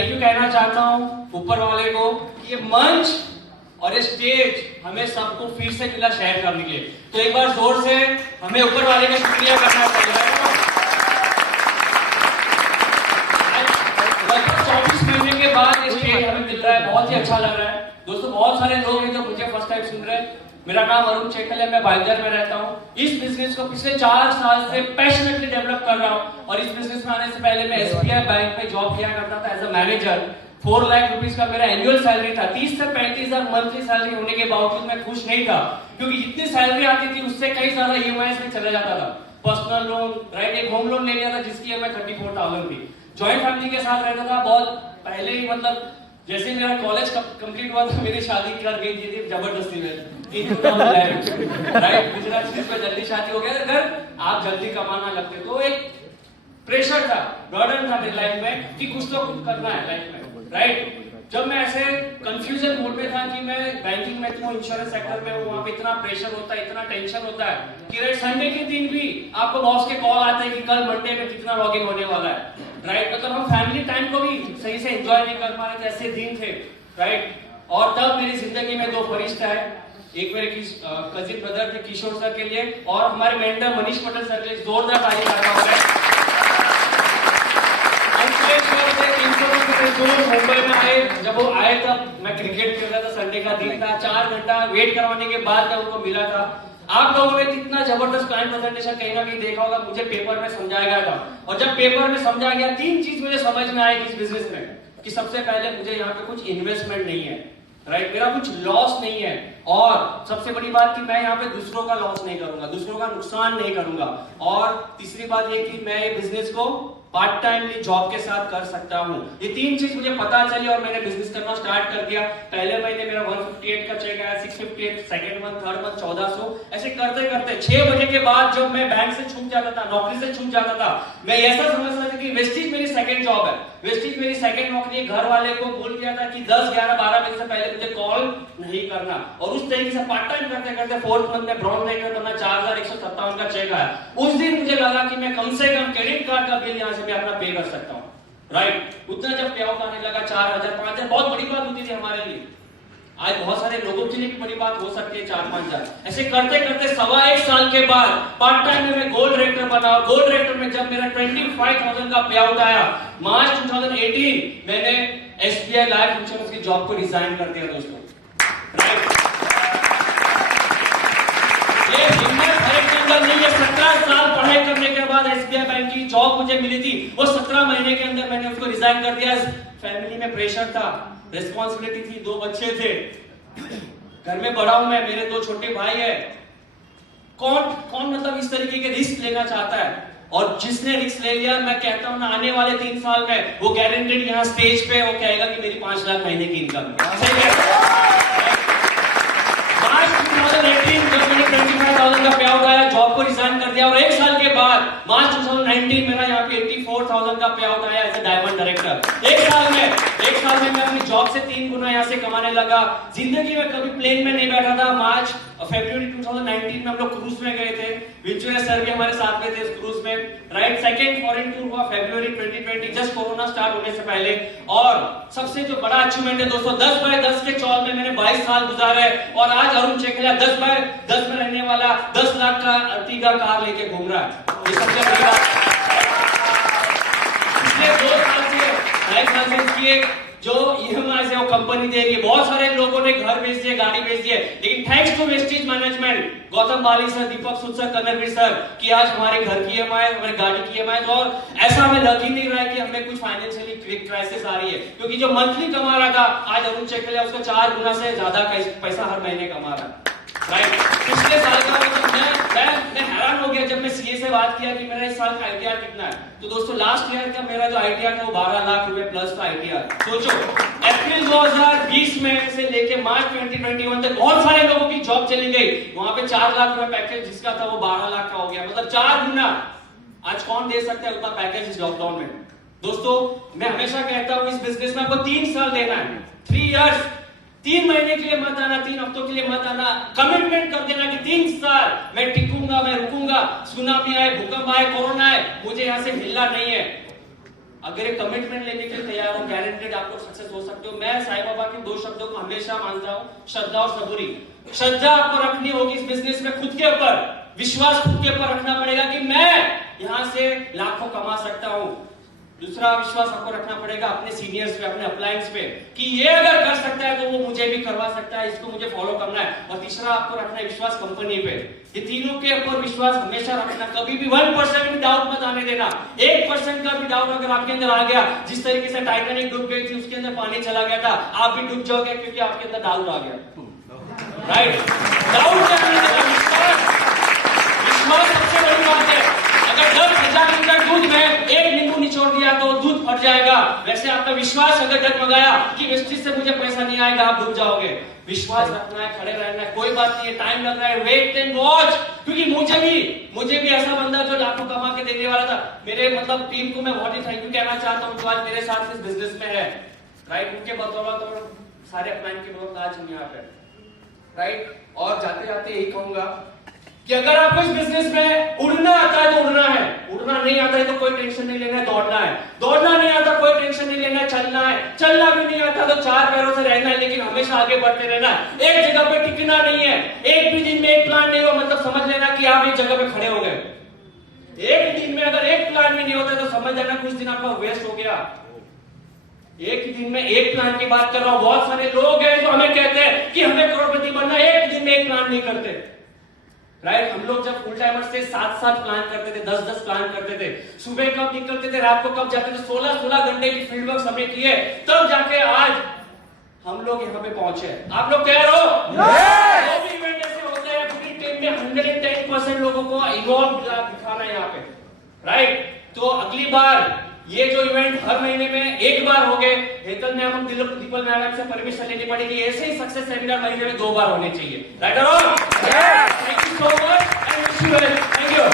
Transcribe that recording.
Thank you कहना चाहता हूँ ऊपर वाले को कि ये मंच और ये स्टेज हमें सबको फिर से मिला शेयर करने के लिए। तो एक बार जोर से हमें ऊपर वाले का शुक्रिया करना चाहिए। 24 महीने के बाद ये स्टेज हमें मिल रहा है, बहुत ही अच्छा लग रहा है। दोस्तों बहुत सारे लोग हैं जो मुझे फर्स्ट टाइम सुन रहे हैं। मेरा नाम अरुण चेकल है, मैं भाईंदर में रहता हूँ। इस बिजनेस को पिछले 4 साल से पैशनेटली डेवलप कर रहा हूँ और इस बिजनेस में आने से पहले मैं SBI बैंक में जॉब किया करता था as a manager. 4 lakh rupees का मेरा एनुअल सैलरी था। 30 से 35 हजार मंथली सैलरी होने के बावजूद मैं खुश नहीं था, क्योंकि जितनी सैलरी आती थी उससे कई ज्यादा EMIs में चला जाता था। पर्सनल लोन, राइट, एक होम लोन ले लिया था जिसकी EMI 34,000 थी। जॉइंट फैमिली के साथ रहता था, बहुत पहले ही, मतलब जैसे मेरा कॉलेज कंप्लीट हुआ था मेरी शादी कर गई थी जबरदस्ती में। राइट, गुजरात में जल्दी शादी हो गया था, घर आप जल्दी कमाना लगते, तो एक प्रेशर था, बर्डन था मेरी लाइफ में कि कुछ तो कुछ करना है लाइफ में, राइट। जब मैं ऐसे कंफ्यूजन मोड में था कि मैं बैंकिंग में हूँ, इंश्योरेंस सेक्टर में हूँ, वहाँ पे इतना प्रेशर होता है, इतना टेंशन होता है कि राइट संडे के दिन भी आपको बॉस के कॉल आते हैं कि कल मंडे में कितना लॉगिन होने वाला है, राइट। मतलब हम फैमिली टाइम को भी सही से एंजॉय नहीं कर पा रहे थे, ऐसे दिन थे, राइट। और तब मेरी जिंदगी में 2 फरिश्ता है, एक मेरे कजिन ब्रदर थे किशोर सर के लिए, और हमारे मेंटर मनीष पटेल सर के लिए जोरदार ताली बजाएं। मुंबई में आए, जब वो आए तब मैं क्रिकेट खेल रहा था, संडे का दिन था, 4 घंटा वेट करवाने के बाद मैं उनको मिला था। आप लोगों ने कितना जबरदस्त क्लाइंट प्रेजेंटेशन कहीं ना कहीं देखा होगा, मुझे पेपर में समझाया गया था। और जब पेपर में समझा गया, 3 चीज मुझे समझ में आई इस बिजनेस में, कि सबसे पहले मुझे यहाँ पे कुछ इन्वेस्टमेंट नहीं है, राइट, मेरा कुछ लॉस नहीं है, और सबसे बड़ी बात कि मैं यहाँ पे दूसरों का लॉस नहीं करूंगा, दूसरों का नुकसान नहीं करूंगा, और तीसरी बात ये कि मैं ये बिजनेस को पार्ट टाइमली जॉब के साथ कर सकता हूँ। ये 3 चीज मुझे पता चली और मैंने बिजनेस करना स्टार्ट कर दिया। पहले महीने मेरा 158 का चेक आया, 658, सेकंड मंथ, थर्ड मंथ 1400, ऐसे करते करते 6 बजे के बाद जब मैं बैंक से छूट जाता था, नौकरी से छूट जाता था, मैं ऐसा समझता था कि वेस्टिज मेरी सेकंड जॉब है, वेस्टिज मेरी सेकंड नौकरी है। घर वाले को बोल दिया था कि 10, 11, 12 बजे से पहले मुझे कॉल नहीं करना, और उस तरीके से पार्ट टाइम करते करते 4th मंथ में ब्राउन रेट में 4157 का चेक आया। उस दिन मुझे लगा कि मैं कम से कम क्रेडिट कार्ड का बिल यहाँ से मैं अपना पे कर सकता हूँ, राइट। उतना जब पे आउट आने लगा 4000, 5000, बहुत बड़ी बात होती थी हमारे लिए। आज बहुत सारे लोगों के लिए भी बड़ी बात हो सकती है 4-5 हजार। ऐसे करते करते 1.25 साल के बाद पार्ट टाइम में मैं गोल्ड रेटर बना। गोल्ड रेटर में जब मेरा 25,000 का पे आउट आया, मार्च 2018, मैंने SBI लाइफ इंश्योरेंस की जॉब को रिजाइन कर दिया दोस्तों, राइट। ये हिम्मत हर एक के अंदर नहीं है। 17 साल पढ़ाई करने के बाद SBI बैंक की जॉब मुझे मिली थी, वो 17 महीने के अंदर मैंने उसको रिजाइन कर दिया। फैमिली में प्रेशर था, रिस्पॉन्सिबिलिटी थी, 2 बच्चे थे, घर में बड़ा हूं मैं, मेरे 2 छोटे भाई है। कौन मतलब इस तरीके के रिस्क लेना चाहता है? और जिसने रिस्क ले लिया, मैं कहता हूं ना, आने वाले 3 साल में वो गारंटेड यहाँ स्टेज पे वो कहेगा कि मेरी 5 लाख महीने की इनकम है। मार्च 2018 जब मैंने 25,000 का पे आउट आया, जॉब को रिजाइन कर दिया, और 1 साल के बाद मार्च 2019 मेरा यहाँ पे 84,000 का पे आउट आया एज ए डायमंड डायरेक्टर। एक साल में मैं अपनी जॉब से 3 गुना यहाँ से कमाने लगा। जिंदगी में कभी प्लेन में नहीं बैठा था। मार्च फरवरी 2019 में हम लोग क्रूज में गए थे, विंचुअर सर भी हमारे साथ में थे इस क्रूज में, राइट। सेकंड फॉरेन टूर हुआ फरवरी 2020, जस्ट कोरोना स्टार्ट होने से पहले। और सबसे जो बड़ा अचीवमेंट है दोस्तों, 10 बाय 10 के चौल में मैंने 22 साल गुजारे, और आज अरुण चेकलिया 10 बाय 10 में रहने वाला 10 लाख का अर्टिगा कार लेके घूम रहा है। ये सबसे बड़ी बात। पिछले 2 साल से लाइफ लाइसेंस की जो EMI है वो कंपनी दे रही है। बहुत सारे लोगों ने घर बेच दिए, गाड़ी बेच दिए, लेकिन thanks to Vestige management, Gautam Bali sir, Deepak Sood sir, Kannarveer sir, कि आज हमारे घर की EMI, हमारे गाड़ी की EMI, और ऐसा हमें लग ही नहीं रहा है कि हमें कुछ फाइनेंशियली क्विक क्राइसिस आ रही है, क्योंकि जो मंथली कमा रहा था आज अरुण चेकलिया उसका 4 गुना से ज्यादा पैसा हर महीने कमा रहा है, राइट। पिछले साल का मतलब मैं हैरान हो गया जब मैं CA से बात किया कि मेरा इस साल का ITR कितना है। तो दोस्तों लास्ट ईयर का मेरा जो ITR था वो 12 लाख रुपए प्लस था ITR। सोचो, अप्रैल 2020 में से लेके मार्च 2021 तक बहुत सारे लोगों की जॉब चली गई। वहां पे 4 लाख रुपए पैकेज जिसका था वो 12 लाख का हो गया, मतलब 4 गुना। आज कौन दे सकता है उतना पैकेज इस लॉकडाउन में? दोस्तों मैं हमेशा कहता हूं इस बिजनेस में आपको 3 साल देना है, 3 इयर्स। 3 महीने के लिए मत आना, 3 हफ्तों के लिए मत आना। कमिटमेंट कर देना कि 3 साल मैं टिकूंगा, मैं रुकूंगा। सुनामी आए, भूकंप आए, कोरोना आए, मुझे यहाँ से हिलना नहीं है। अगर एक कमिटमेंट लेने के लिए तैयार हो, गारंटेड आप लोग सक्सेस हो सकते हो। मैं साईं बाबा के 2 शब्दों को हमेशा मानता हूं, श्रद्धा और सबूरी। श्रद्धा आपको रखनी होगी इस बिजनेस में खुद के ऊपर, विश्वास खुद के ऊपर रखना पड़ेगा कि मैं यहां से लाखों कमा सकता हूं। दूसरा विश्वास आपको रखना पड़ेगा अपने सीनियर्स पे, अपने अपलायंस पे, कि ये अगर कर सकता है तो वो मुझे भी करवा सकता है, इसको मुझे फॉलो करना है। और तीसरा आपको रखना है विश्वास कंपनी पे। ये तीनों के ऊपर विश्वास हमेशा रखना, कभी भी 1% भी डाउट मत आने देना। 1% का भी डाउट अगर आपके अंदर आ गया, जिस तरीके से टाइटैनिक डूब गई थी, उसके अंदर पानी चला गया था, आप भी डूब जाओगे क्योंकि आपके अंदर डाउट आ गया। राइट, डाउट करने देना, विश्वास सबसे बड़ी बात है। अगर 10,000 लीटर दूध में 1 नींबू निचोड़ दिया तो दूध फट जाएगा। वैसे आपका विश्वास अगर डगमगाया कि इस चीज से मुझे पैसा नहीं आएगा, आप डूब जाओगे। विश्वास रखना है, खड़े रहना है, कोई बात नहीं है, टाइम लग रहा है, वेट एंड वॉच। क्योंकि मुझे भी ऐसा बंदा जो लाखों कमा के देने वाला था, मेरे मतलब टीम को मैं बहुत ही थैंक यू कहना चाहता हूँ जो आज मेरे साथ इस बिजनेस में है। राइट, उनके बदौलत और सारे अपलाइन के बदौलत आज हम यहाँ पे। राइट, और जाते जाते यही कहूंगा कि अगर आपको इस बिजनेस में उड़ना आता है तो उड़ना है, उड़ना नहीं आता है तो कोई टेंशन नहीं लेना है, दौड़ना है। दौड़ना नहीं आता कोई टेंशन नहीं लेना है, चलना है। चलना भी नहीं आता तो 4 पैरों से रहना है, लेकिन हमेशा आगे बढ़ते रहना है। एक जगह पे टिकना नहीं है। एक भी दिन में एक प्लान नहीं हो मतलब समझ लेना कि आप एक जगह पे खड़े हो गए। एक दिन में अगर एक प्लान भी नहीं होता तो समझ जाना कुछ दिन आपका वेस्ट हो गया। एक दिन में एक प्लान की बात कर रहा हूं। बहुत सारे लोग हैं जो हमें कहते हैं कि हमें करोड़पति बनना, एक दिन में एक प्लान नहीं करते। राइट, हम लोग जब फुल टाइमर से 7-7 प्लान करते थे, 10-10 प्लान करते थे, सुबह कब निकलते थे, रात को कब जाते थे, 16-16 घंटे की फील्ड वर्क हमने किए, तब जाके आज हम लोग यहाँ पे पहुंचे। आप लोग तैयार हो? जो भी इवेंट ऐसे होते हैं पूरी टीम में 110% लोगों को इन्वॉल्व दिखाना है यहाँ पे। राइट, तो अगली बार ये जो इवेंट हर महीने में एक बार हो गए, हेतल मैम हम दीपल मैडम से परमिशन लेनी पड़ेगी, ऐसे ही सक्सेस सेमिनार महीने में 2 बार होने चाहिए। राइट और wrong? Thank you so much and wish you well. Thank you.